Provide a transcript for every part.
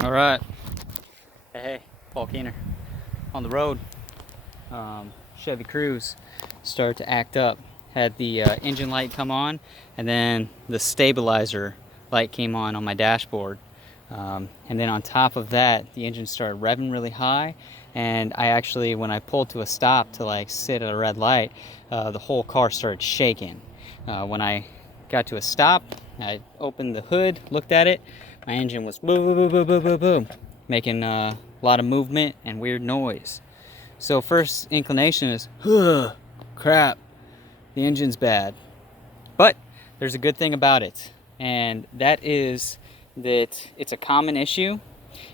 All right. Hey, Paul Keener on the road. Chevy Cruze started to act up. Had the engine light come on, and then the stabilizer light came on my dashboard. And then on top of that, the engine started revving really high. And I actually, when I pulled to a stop to like sit at a red light, the whole car started shaking. When I got to a stop, I opened the hood, looked at it. My engine was boom, boom, boom, boom, boom, boom, making a lot of movement and weird noise. So first inclination is, crap, the engine's bad. But there's a good thing about it, and that is that it's a common issue.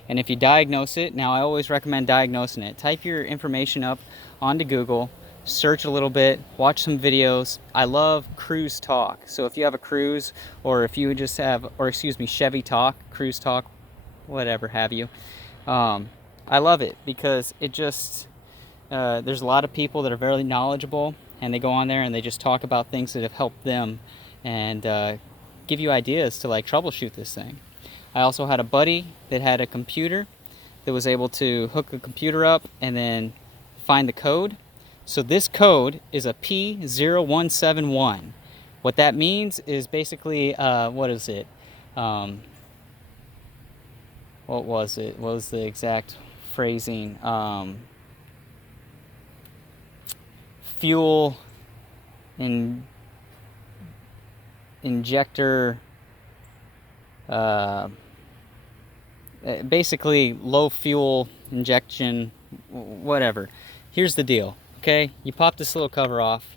And if you diagnose it, now I always recommend diagnosing it. Type your information up onto Google, search a little bit, watch some videos. I love Cruze Talk. So if you have a Cruze, or if you just have, or excuse me, Chevy Talk, Cruze Talk, whatever have you. I love it because it just, there's a lot of people that are very knowledgeable, and they go on there and they just talk about things that have helped them, and give you ideas to like troubleshoot this thing. I also had a buddy that had a computer that was able to hook a computer up and then find the code. So this code is a P0171. What that means is basically, what is it? What was it? What was the exact phrasing? Fuel injector, basically low fuel injection, whatever. Here's the deal, okay? You pop this little cover off.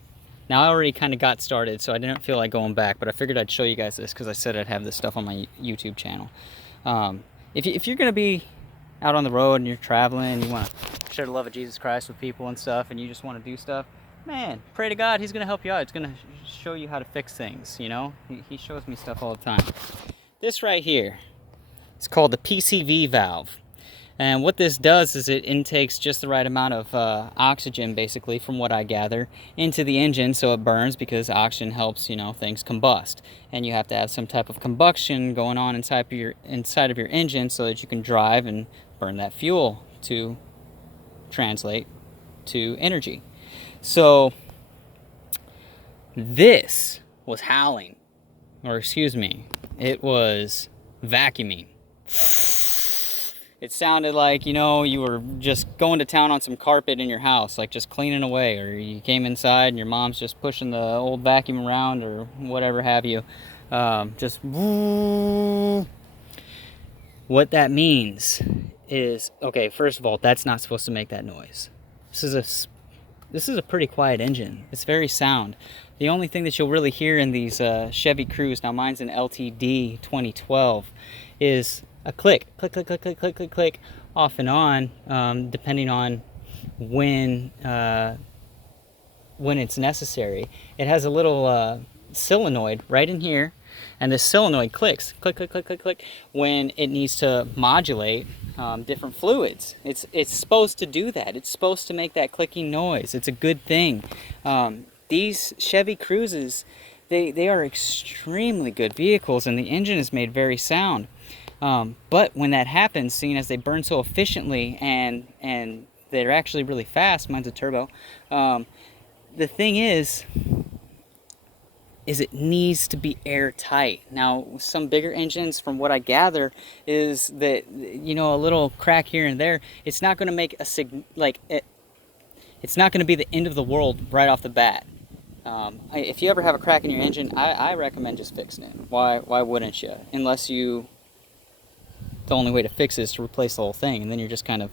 Now I already kind of got started, so I didn't feel like going back, but I figured I'd show you guys this because I said I'd have this stuff on my YouTube channel. If you're gonna be out on the road and you're traveling, you want to share the love of Jesus Christ with people and stuff, and you just want to do stuff, man, pray to God, He's gonna help you out. It's gonna show you how to fix things, you know? He shows me stuff all the time. This right here, it's called the PCV valve. And what this does is it intakes just the right amount of oxygen, basically, from what I gather, into the engine so it burns, because oxygen helps, you know, things combust. And you have to have some type of combustion going on inside of your engine so that you can drive and burn that fuel to translate to energy. So this was howling, or excuse me, it was vacuuming. It sounded like, you know, you were just going to town on some carpet in your house, like just cleaning away, or you came inside and your mom's just pushing the old vacuum around or whatever have you. Just woo. What that means is, okay, first of all, that's not supposed to make that noise. This is a pretty quiet engine. It's very sound. The only thing that you'll really hear in these Chevy Cruze, now mine's an LTD 2012, is a click, click, click, click, click, click, click, click, off and on, depending on when it's necessary. It has a little solenoid right in here, and this solenoid clicks, click, click, click, click, click, when it needs to modulate different fluids. It's supposed to do that. It's supposed to make that clicking noise. It's a good thing. These Chevy Cruzes, they are extremely good vehicles, and the engine is made very sound. But when that happens, seeing as they burn so efficiently and they're actually really fast, mine's a turbo, the thing is it needs to be airtight. Now, some bigger engines, from what I gather, is that, you know, a little crack here and there, it's not going to make it's not going to be the end of the world right off the bat. If you ever have a crack in your engine, I recommend just fixing it. Why wouldn't you? Unless the only way to fix it is to replace the whole thing, and then you're just kind of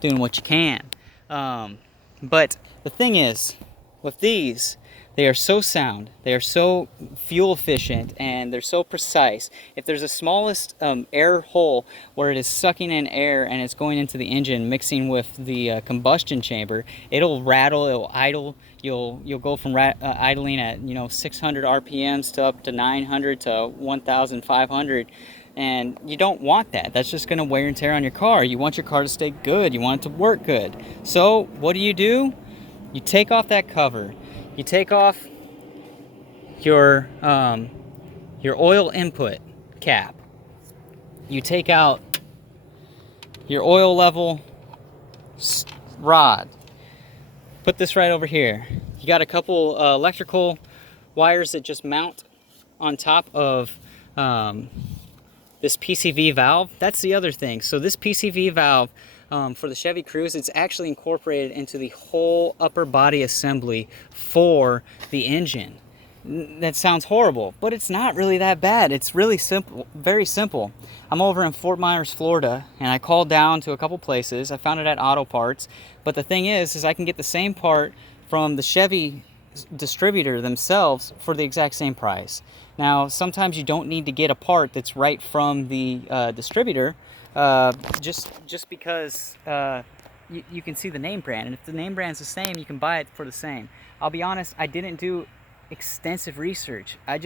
doing what you can. But the thing is, with these, they are so sound, they are so fuel efficient, and they're so precise. If there's the smallest air hole where it is sucking in air and it's going into the engine, mixing with the combustion chamber, it'll rattle, it'll idle. You'll go from idling at, you know, 600 RPMs to up to 900 to 1,500. And you don't want that. That's just going to wear and tear on your car. You want your car to stay good. You want it to work good. So what do? You take off that cover. You take off your oil input cap. You take out your oil level rod. Put this right over here. You got a couple electrical wires that just mount on top of this PCV valve. That's the other thing. So this PCV valve for the Chevy Cruze, it's actually incorporated into the whole upper body assembly for the engine. That sounds horrible, but it's not really that bad. It's really simple, very simple. I'm over in Fort Myers, Florida, and I called down to a couple places. I found it at Auto Parts, but the thing is I can get the same part from the Chevy distributor themselves for the exact same price. Now, sometimes you don't need to get a part that's right from the distributor, just because you can see the name brand, and if the name brand's the same, you can buy it for the same. I'll be honest, I didn't do extensive research. I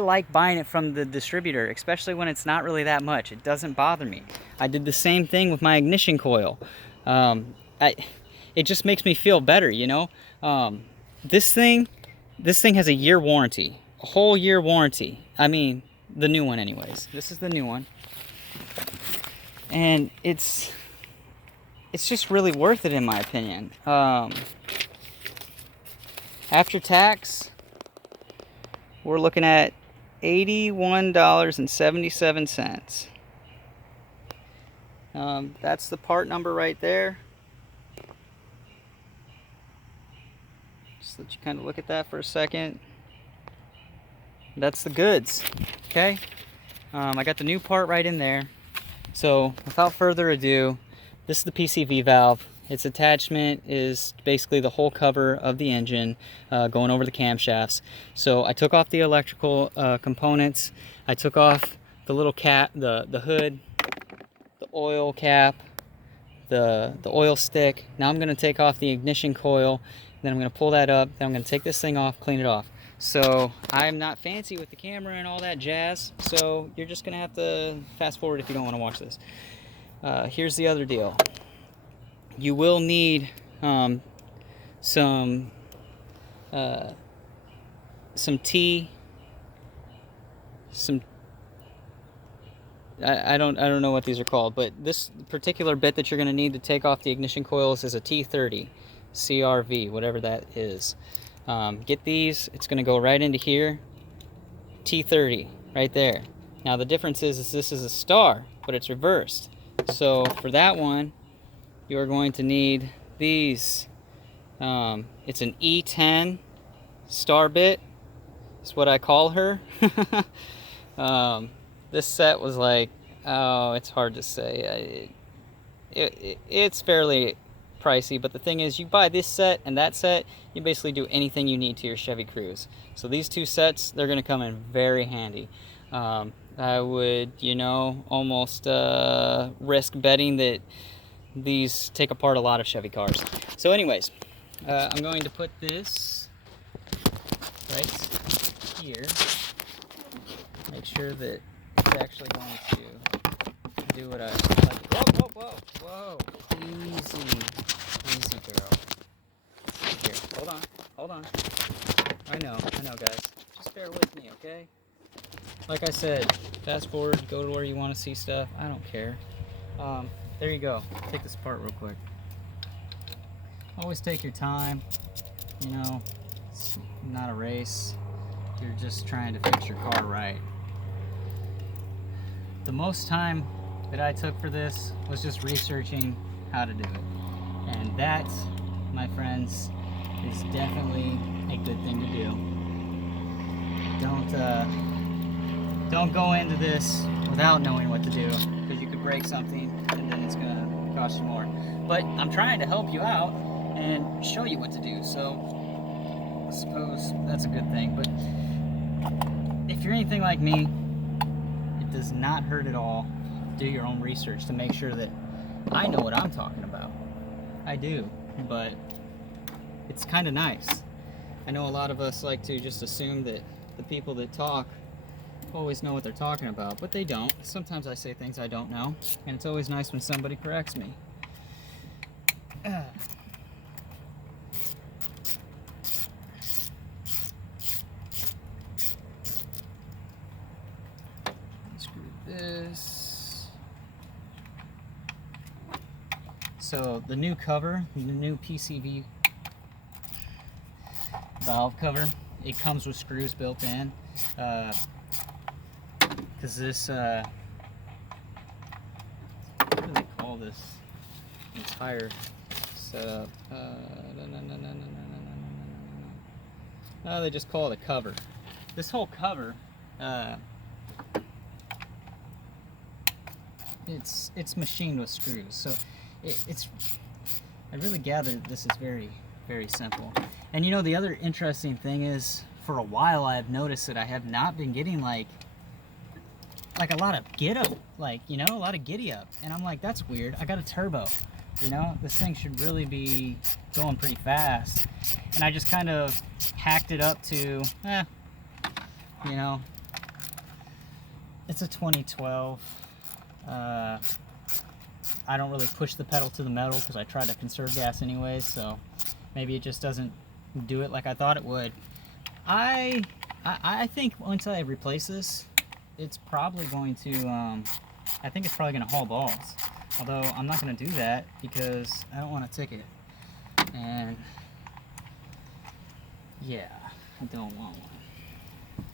like buying it from the distributor, especially when it's not really that much. It doesn't bother me. I did the same thing with my ignition coil. It just makes me feel better, you know. This thing has a year warranty, a whole year warranty. I mean, the new one anyways. This is the new one. And it's just really worth it in my opinion. After tax, we're looking at $81.77. That's the part number right there. Just let you kind of look at that for a second. That's the goods, okay? I got the new part right in there. So without further ado, this is the PCV valve. Its attachment is basically the whole cover of the engine going over the camshafts. So I took off the electrical components. I took off the little cap, the hood, the oil cap, the oil stick. Now I'm going to take off the ignition coil. Then I'm going to pull that up. Then I'm going to take this thing off, clean it off. So I'm not fancy with the camera and all that jazz. So you're just going to have to fast forward if you don't want to watch this. Here's the other deal. You will need some tea, I don't know what these are called, but this particular bit that you're going to need to take off the ignition coils is a T30 CRV, whatever that is. Get these. It's going to go right into here. T30 right there. Now the difference is this is a star, but it's reversed. So for that one, you are going to need these. It's an E10 star bit. That's what I call her. This set was like, oh, it's hard to say. It's fairly pricey, but the thing is, you buy this set and that set, you basically do anything you need to your Chevy Cruze. So these two sets, they're going to come in very handy. I would, almost risk betting that these take apart a lot of Chevy cars. So anyways, I'm going to put this right here. Make sure that it's actually going to do what I like. Whoa. Easy, girl. Here, hold on. I know, guys. Just bear with me, okay? Like I said, fast forward, go to where you want to see stuff. I don't care. There you go. Take this apart real quick. Always take your time. It's not a race. You're just trying to fix your car right. The most time that I took for this was just researching how to do it. And that, my friends, is definitely a good thing to do. Don't go into this without knowing what to do, because you could break something and then it's gonna cost you more. But I'm trying to help you out and show you what to do, so I suppose that's a good thing. But if you're anything like me, it does not hurt at all to do your own research to make sure that I know what I'm talking about. I do, but it's kind of nice. I know a lot of us like to just assume that the people that talk always know what they're talking about, but they don't. Sometimes I say things I don't know, and it's always nice when somebody corrects me. Screw this. So the new cover, the new PCV valve cover, it comes with screws built in. Because this, what do they call this entire setup? No, they just call it a cover. This whole cover, it's machined with screws. So I really gather this is very, very simple. And you know, the other interesting thing is, for a while I've noticed that I have not been getting like a lot of get up, like, you know, a lot of giddy up. And I'm like, that's weird. I got a turbo. You know, this thing should really be going pretty fast. And I just kind of hacked it up to, you know, it's a 2012. I don't really push the pedal to the metal because I try to conserve gas anyways, so maybe it just doesn't do it like I thought it would. I think once I replace this, it's probably going to, I think it's probably going to haul balls. Although I'm not going to do that because I don't want a ticket. And yeah, I don't want one.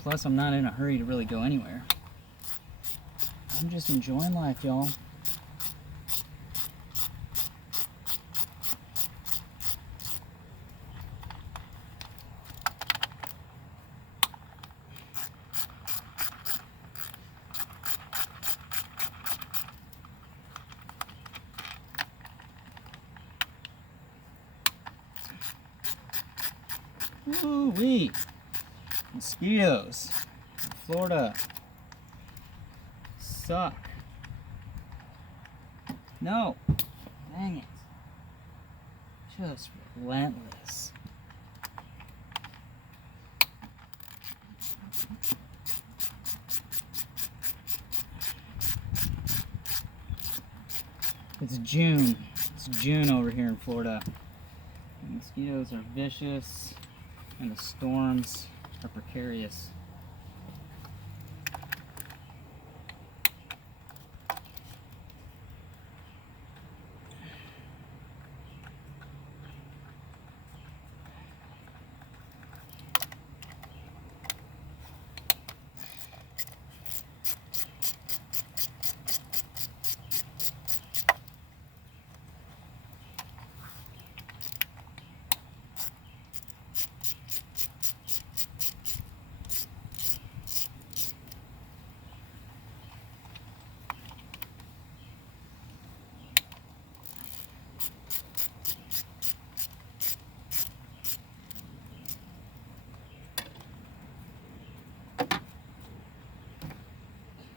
Plus, I'm not in a hurry to really go anywhere. I'm just enjoying life, y'all. Ooh-wee. Mosquitoes in Florida suck. No. Dang it. Just relentless. It's June. It's June over here in Florida. The mosquitoes are vicious and the storms are precarious.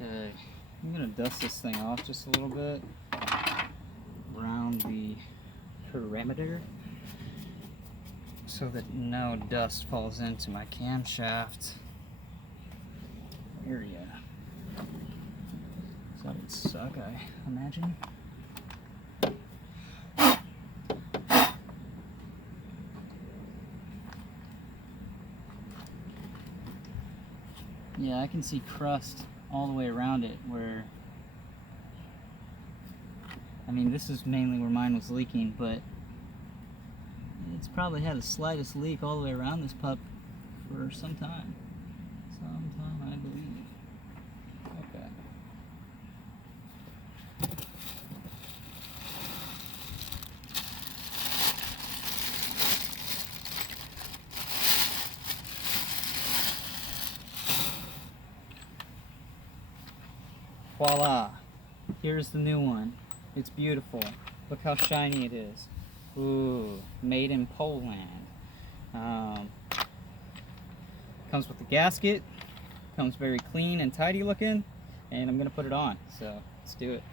Okay, I'm gonna dust this thing off just a little bit around the perimeter so that no dust falls into my camshaft area. So that would suck, I imagine. Yeah, I can see crust all the way around it where, I mean, this is mainly where mine was leaking, but it's probably had the slightest leak all the way around this pup for some time. I believe. Okay. Voila, here's the new one. It's beautiful. Look how shiny it is. Ooh, made in Poland. Comes with the gasket, comes very clean and tidy looking, and I'm gonna put it on, so let's do it.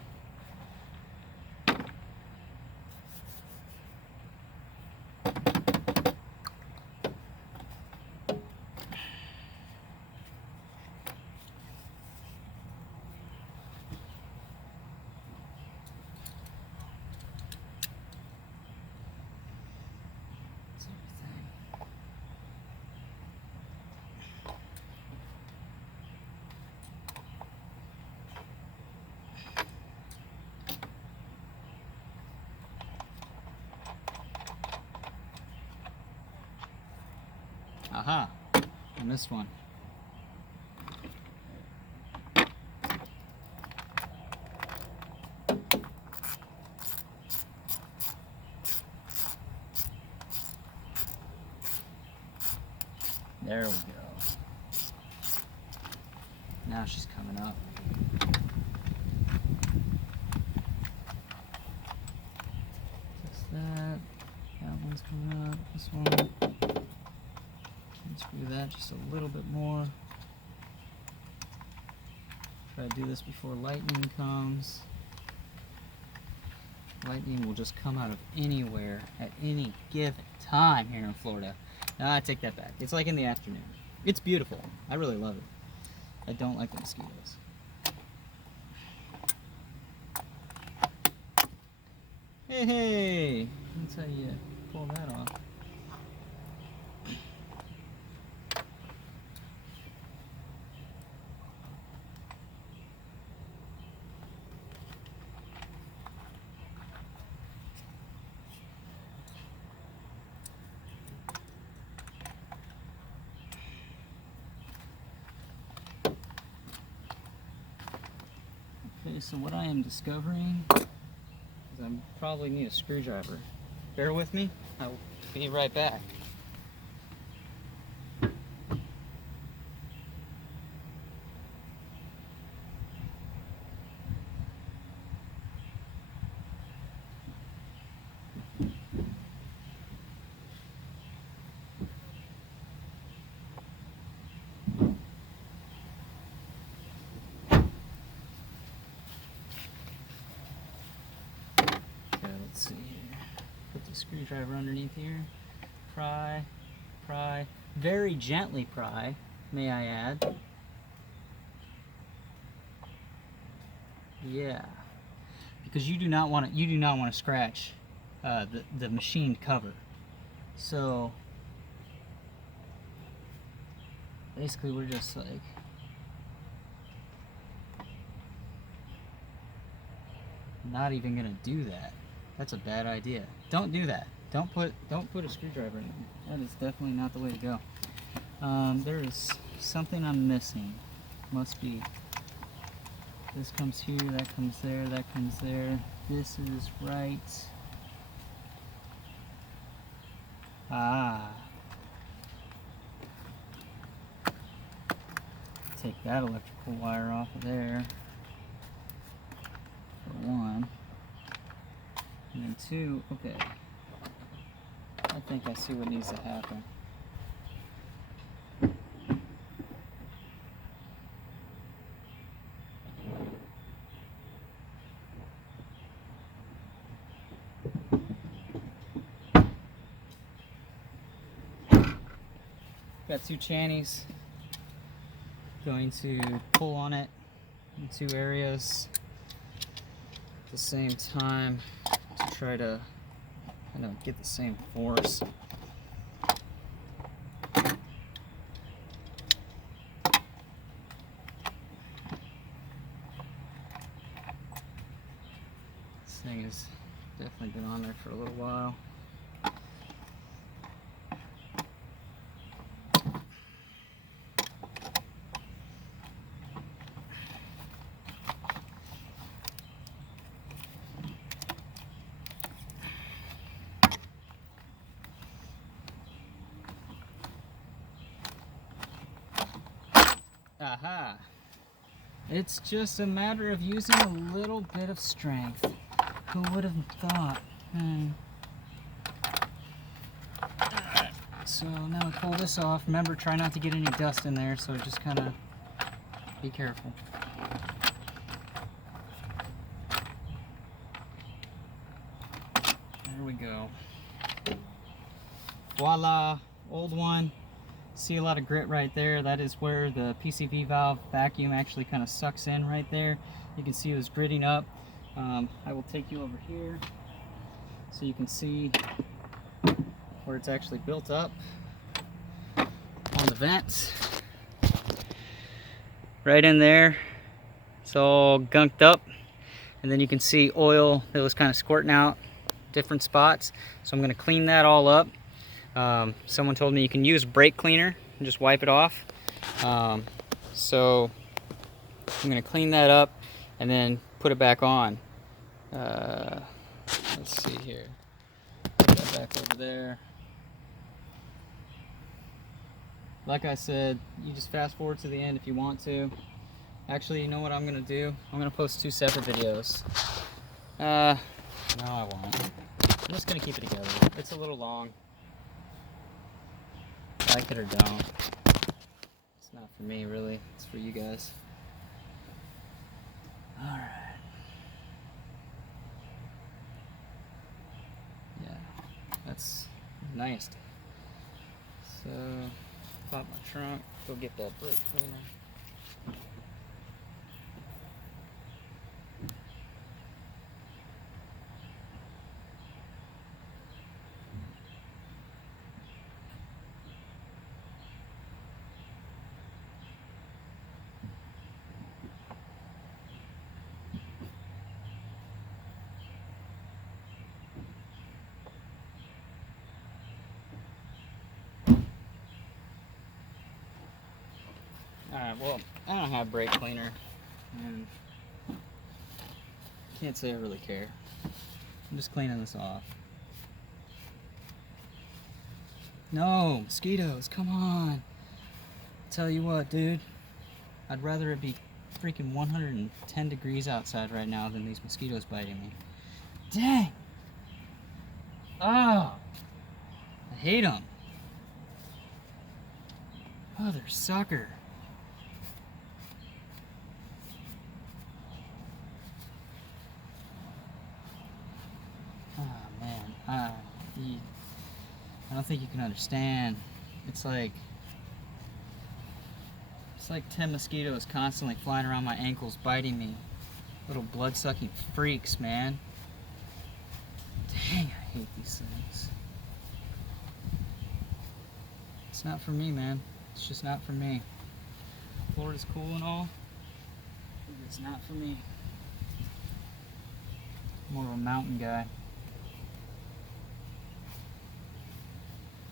Aha, I missed one. There we go. Now she's coming up. Just that. That one's coming up. This one. Unscrew that just a little bit more. Try to do this before lightning comes. Lightning will just come out of anywhere at any given time here in Florida. No, I take that back. It's like in the afternoon. It's beautiful. I really love it. I don't like the mosquitoes. Hey, hey! That's how you pull that off. Okay, so what I am discovering is I probably need a screwdriver. Bear with me, I will be right back. Let's see here. Put the screwdriver underneath here. Pry, pry, very gently pry, may I add. Yeah, because you do not want to scratch the machined cover. So basically, we're just like. Not even gonna do that. That's a bad idea. Don't do that. Don't put a screwdriver in there. That is definitely not the way to go. There is something I'm missing. Must be. This comes here, that comes there, that comes there. This is right. Ah. Take that electrical wire off of there. For one. And then two, okay. I think I see what needs to happen. Got two channies. Going to pull on it in two areas at the same time to try to get the same force. This thing has definitely been on there for a little while. Aha! It's just a matter of using a little bit of strength. Who would have thought? So now we pull this off. Remember, try not to get any dust in there, so just kind of be careful. There we go. Voila! Old one. See a lot of grit right there. That is where the PCV valve vacuum actually kind of sucks in right there. You can see it was gritting up. I will take you over here so you can see where it's actually built up on the vents. Right in there, it's all gunked up. And then you can see oil that was kind of squirting out different spots. So I'm going to clean that all up. Someone told me you can use brake cleaner and just wipe it off. So I'm gonna clean that up and then put it back on. Let's see here. Put that back over there. Like I said, you just fast forward to the end if you want to. Actually, you know what I'm gonna do? I'm gonna post 2 separate videos. No, I won't. I'm just gonna keep it together. It's a little long. Like it or don't. It's not for me, really. It's for you guys. Alright. Yeah, that's nice. So, pop my trunk, go get that brake cleaner. Alright, well, I don't have brake cleaner, and can't say I really care. I'm just cleaning this off. No, mosquitoes, come on. Tell you what, dude, I'd rather it be freaking 110 degrees outside right now than these mosquitoes biting me. Dang! Oh! I hate them. Mother sucker. Oh man, I don't think you can understand. It's like 10 mosquitoes constantly flying around my ankles, biting me. Little blood-sucking freaks, man. Dang, I hate these things. It's not for me, man. It's just not for me. Florida's cool and all, but it's not for me. More of a mountain guy.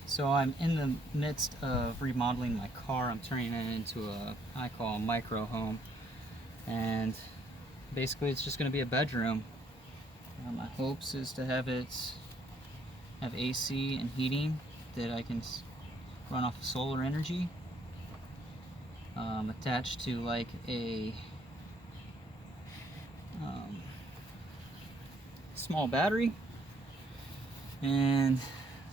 So I'm in the midst of remodeling my car. I'm turning it into I call a micro home. And basically it's just going to be a bedroom. My hopes is to have AC and heating that I can run off of solar energy. Attached to like a small battery. And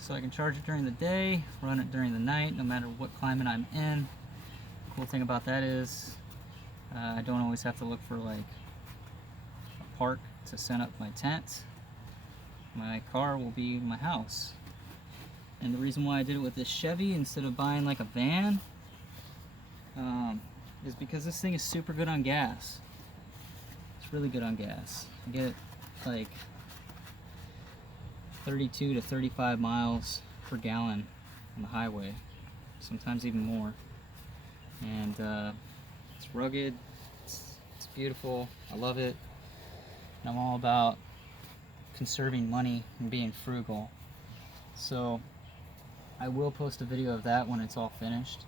so I can charge it during the day, run it during the night, no matter what climate I'm in. The cool thing about that is I don't always have to look for like a park to set up my tent. My car will be my house. And the reason why I did it with this Chevy instead of buying like a van is because this thing is super good on gas. It's really good on gas. You get like 32 to 35 miles per gallon on the highway, sometimes even more. And it's rugged, it's beautiful, I love it. And I'm all about conserving money and being frugal. So I will post a video of that when it's all finished.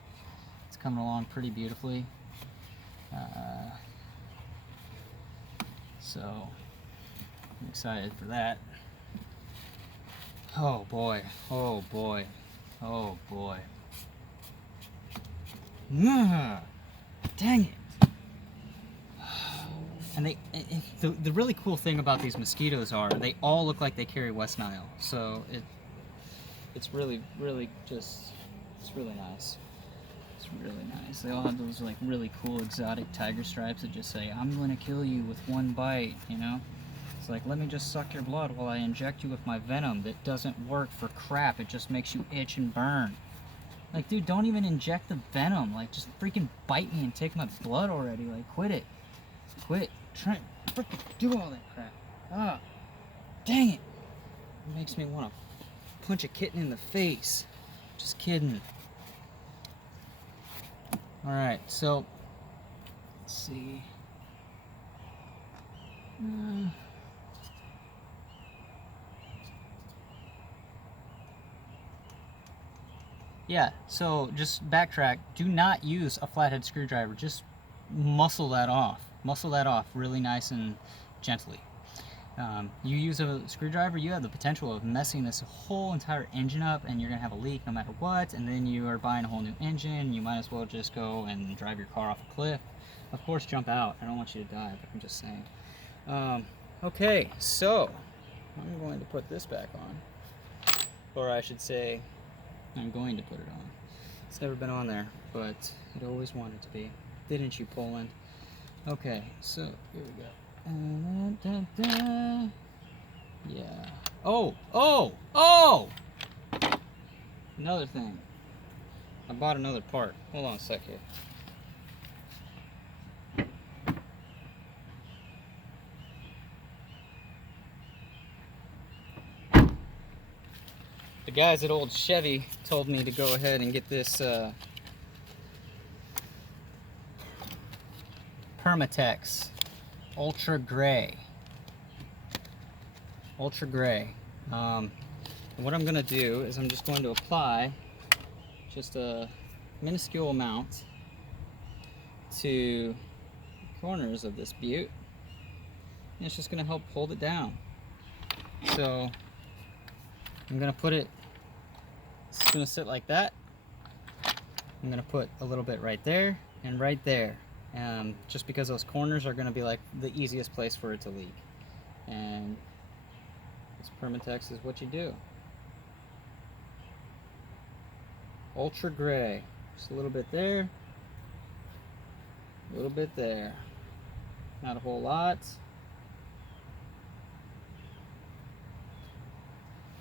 It's coming along pretty beautifully. So I'm excited for that. Oh boy, oh boy, oh boy. Dang it. And the really cool thing about these mosquitoes are they all look like they carry West Nile. So it's really just, it's really nice. It's really nice. They all have those like really cool exotic tiger stripes that just say, I'm gonna kill you with one bite, you know? It's like, let me just suck your blood while I inject you with my venom that doesn't work for crap. It just makes you itch and burn. Like, dude, don't even inject the venom. Like, just freaking bite me and take my blood already. Like, quit it. Quit. Try to freaking do all that crap. Ah, dang it. It makes me want to punch a kitten in the face. Just kidding. Alright, so, let's see. Yeah, so just backtrack. Do not use a flathead screwdriver. Just muscle that off. Muscle that off really nice and gently. You use a screwdriver, you have the potential of messing this whole entire engine up, and you're gonna have a leak no matter what, and then you are buying a whole new engine. You might as well just go and drive your car off a cliff. Of course, jump out. I don't want you to die, but I'm just saying. Okay, so I'm going to put this back on. Or I should say, I'm going to put it on. It's never been on there, but it always wanted to be. Didn't you, Poland? Okay, so here we go. Yeah. Oh! Another thing. I bought another part. Hold on a sec here. The guys at old Chevy told me to go ahead and get this Permatex Ultra Gray. Ultra Gray. What I'm going to do is I'm just going to apply just a minuscule amount to the corners of this butte. And it's just going to help hold it down. So I'm going to put it, it's going to sit like that. I'm going to put a little bit right there and right there. Just because those corners are going to be like the easiest place for it to leak. And this Permatex is what you do. Ultra Gray. Just a little bit there. A little bit there. Not a whole lot.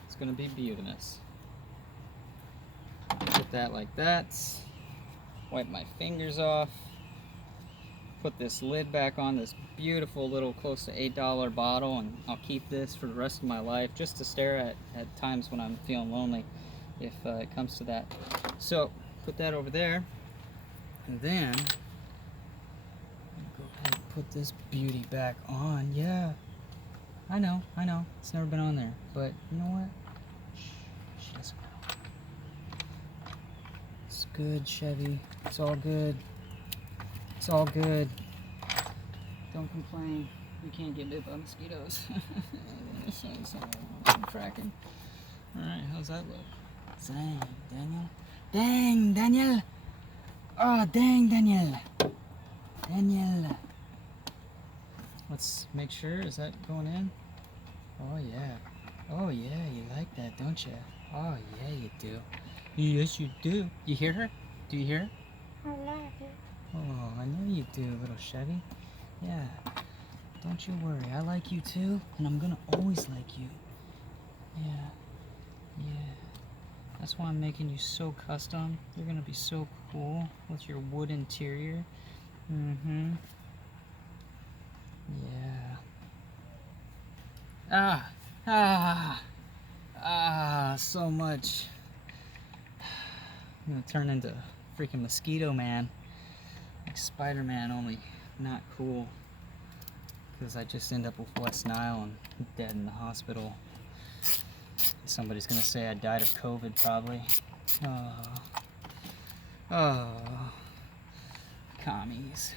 It's going to be beautinous. Put that like that. Wipe my fingers off. Put this lid back on this beautiful little close to $8 bottle, and I'll keep this for the rest of my life just to stare at times when I'm feeling lonely, if it comes to that. So put that over there, and then go ahead and put this beauty back on. Yeah, I know it's never been on there, but you know what, she doesn't know. It's good, Chevy. It's all good. It's all good. Don't complain. You can't get bit by mosquitoes. I'm cracking. Alright, how's that look? Dang, Daniel. Dang, Daniel! Oh, dang, Daniel. Daniel. Let's make sure. Is that going in? Oh, yeah. Oh, yeah, you like that, don't you? Oh, yeah, you do. Yes, you do. You hear her? Do you hear her? I like it. Oh, I know you do, little Chevy. Yeah. Don't you worry. I like you too, and I'm gonna always like you. Yeah. Yeah. That's why I'm making you so custom. You're gonna be so cool with your wood interior. Mm-hmm. Yeah. So much. I'm gonna turn into freaking Mosquito Man. Like Spider-Man, only not cool. Because I just end up with West Nile and dead in the hospital. Somebody's gonna say I died of COVID, probably. Oh. Commies.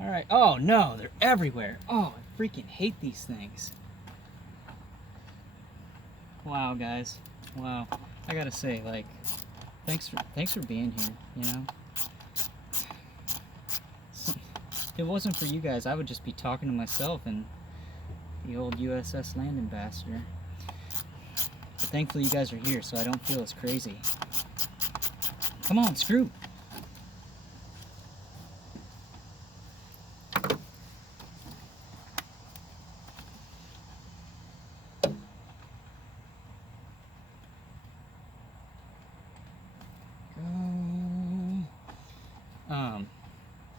Alright. Oh no, they're everywhere. Oh, I freaking hate these things. Wow, guys. Wow. I gotta say, like, thanks for being here, you know? If it wasn't for you guys, I would just be talking to myself and the old USS Land Ambassador. But thankfully you guys are here, so I don't feel as crazy. Come on, screw!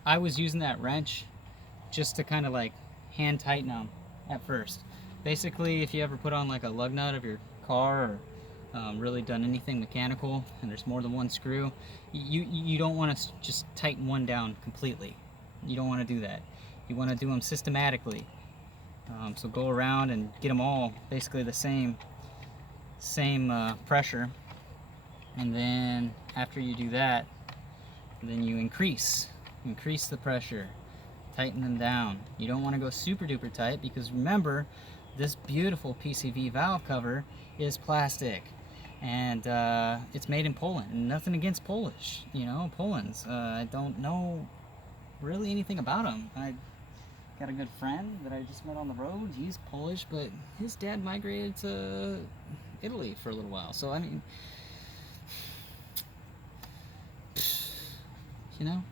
I was using that wrench just to kind of like hand tighten them at first. Basically, if you ever put on like a lug nut of your car or really done anything mechanical and there's more than one screw, you don't want to just tighten one down completely. You don't want to do that. You want to do them systematically. So go around and get them all basically the same pressure, And then after you do that, then you increase the pressure, tighten them down. You don't want to go super duper tight, because remember, this beautiful PCV valve cover is plastic, and it's made in Poland. And nothing against Polish, you know, Poland's. I don't know really anything about them. I got a good friend that I just met on the road. He's Polish, but his dad migrated to Italy for a little while. So I mean, you know,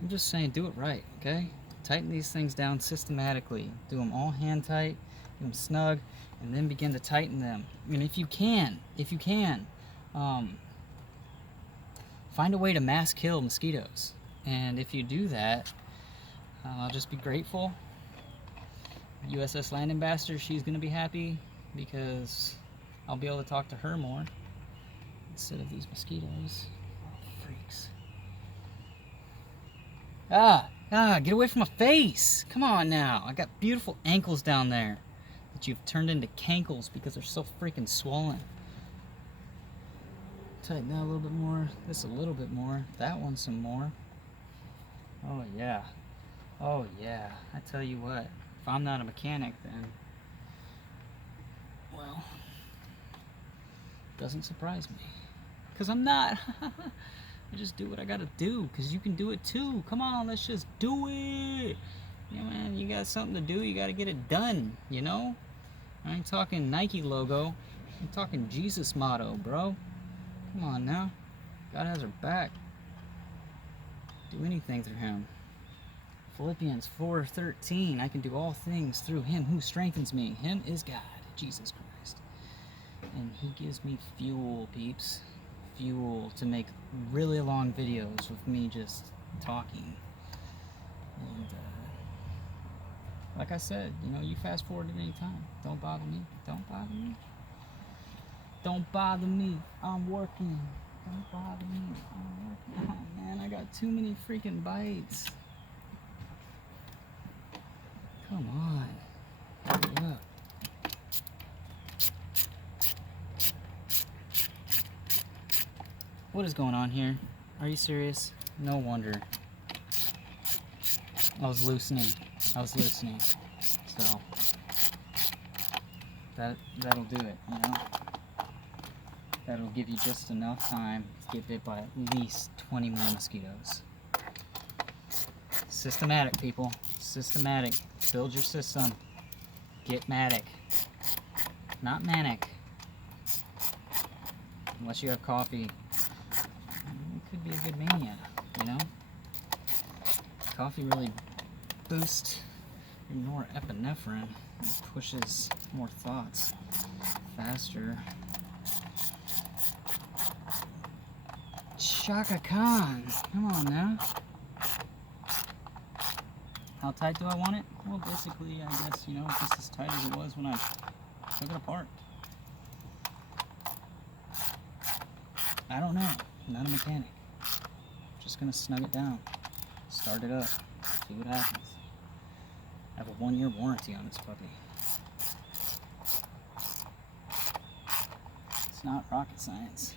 I'm just saying, do it right, okay? Tighten these things down systematically. Do them all hand tight, do them snug, and then begin to tighten them. I mean, if you can, find a way to mass kill mosquitoes. And if you do that, I'll just be grateful. USS Land Ambassador, she's gonna be happy, because I'll be able to talk to her more instead of these mosquitoes. Oh, freaks. Get away from my face! Come on now. I got beautiful ankles down there that you've turned into cankles because they're so freaking swollen. Tighten that a little bit more. This a little bit more. That one some more. Oh yeah. Oh yeah. I tell you what. If I'm not a mechanic, then, well, doesn't surprise me. Because I'm not. I just do what I gotta do, because you can do it too. Come on, let's just do it. Yeah, man, you got something to do, you gotta get it done, you know? I ain't talking Nike logo, I'm talking Jesus motto, bro. Come on now. God has our back. Do anything through him. Philippians 4:13, I can do all things through him who strengthens me. Him is God, Jesus Christ. And he gives me fuel, peeps. Fuel to make really long videos with me just talking. And like I said, you know, you fast forward at any time. Don't bother me. Don't bother me. Don't bother me. I'm working. Don't bother me. I'm working. Oh man, I got too many freaking bites. Come on. Hurry up. What is going on here? Are you serious? No wonder. I was loosening. So that'll do it, you know? That'll give you just enough time to get bit by at least 20 more mosquitoes. Systematic, people. Systematic. Build your system. Get manic. Not manic. Unless you have coffee. It could be a good mania, you know? Coffee really boosts your norepinephrine. It pushes more thoughts faster. Shaka Khan, come on now. How tight do I want it? Well, basically, I guess, you know, just as tight as it was when I took it apart. I don't know. I'm not a mechanic. Just gonna snug it down, start it up, see what happens. I have a 1-year warranty on this puppy. It's not rocket science.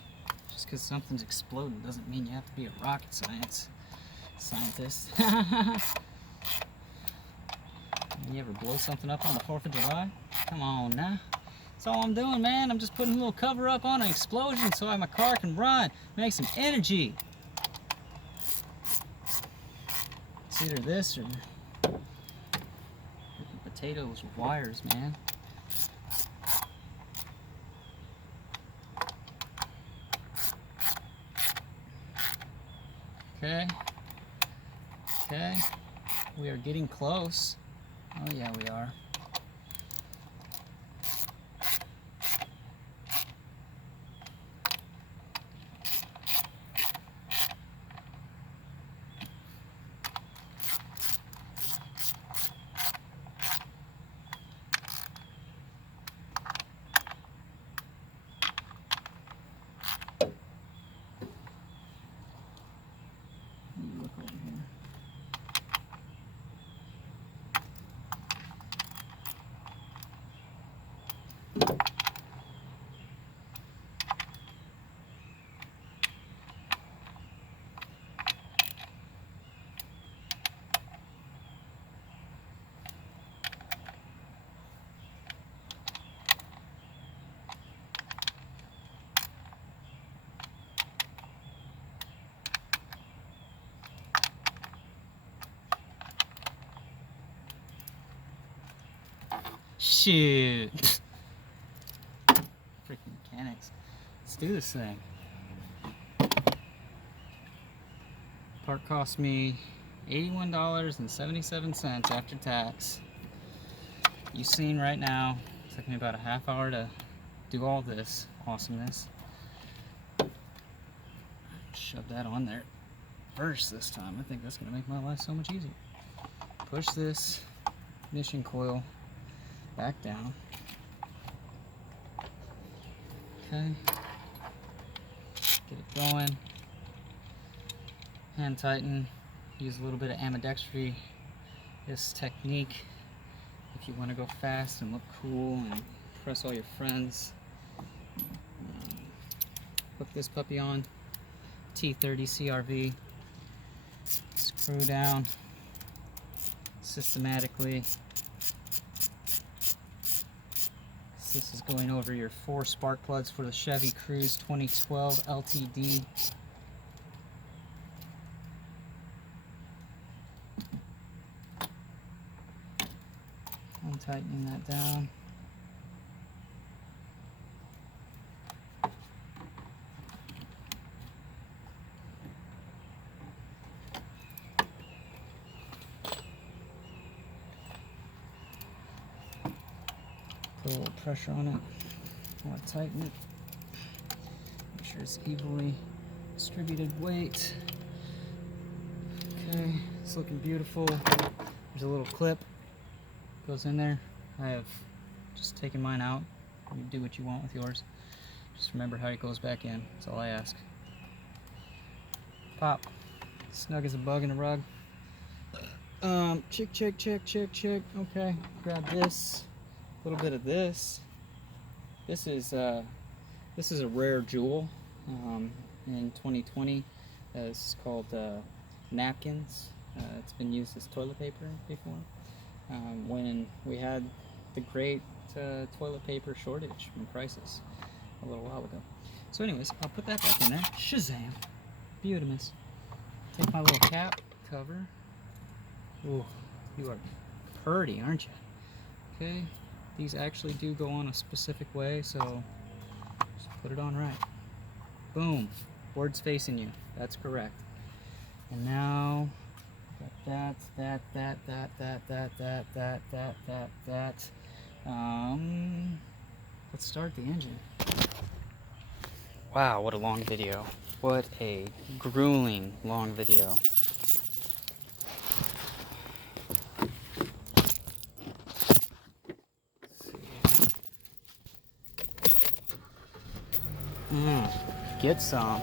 Just because something's exploding doesn't mean you have to be a rocket scientist. You ever blow something up on the 4th of July? Come on now. That's all I'm doing, man. I'm just putting a little cover up on an explosion so my car can run, make some energy. It's either this or potatoes with wires, man. Okay. Okay. We are getting close. Oh yeah, we are. Shoot. Freaking mechanics. Let's do this thing. Part cost me $81.77 after tax. You've seen right now, it took me about a half hour to do all this awesomeness. Shove that on there first this time. I think that's going to make my life so much easier. Push this ignition coil back down. Okay. Get it going. Hand tighten. Use a little bit of ambidextrous this technique if you want to go fast and look cool and impress all your friends. Hook this puppy on. T30 CRV. Screw down systematically. This is going over your 4 spark plugs for the Chevy Cruze 2012 LTD. I'm tightening that down. Put a little pressure on it. I want to tighten it. Make sure it's evenly distributed weight. Okay, it's looking beautiful. There's a little clip goes in there. I have just taken mine out. You do what you want with yours. Just remember how it goes back in. That's all I ask. Pop. Snug as a bug in a rug. Check. Okay, grab this. A little bit of this. This is a rare jewel in 2020. It's called napkins. It's been used as toilet paper before. When we had the great toilet paper shortage and crisis a little while ago. So anyways, I'll put that back in there. Shazam. Beautimus. Take my little cap cover. Ooh, you are purty, aren't you? Okay. These actually do go on a specific way, so just put it on right. Boom. Board's facing you. That's correct. And now that. Let's start the engine. Wow, what a long video. What a grueling long video. Get some.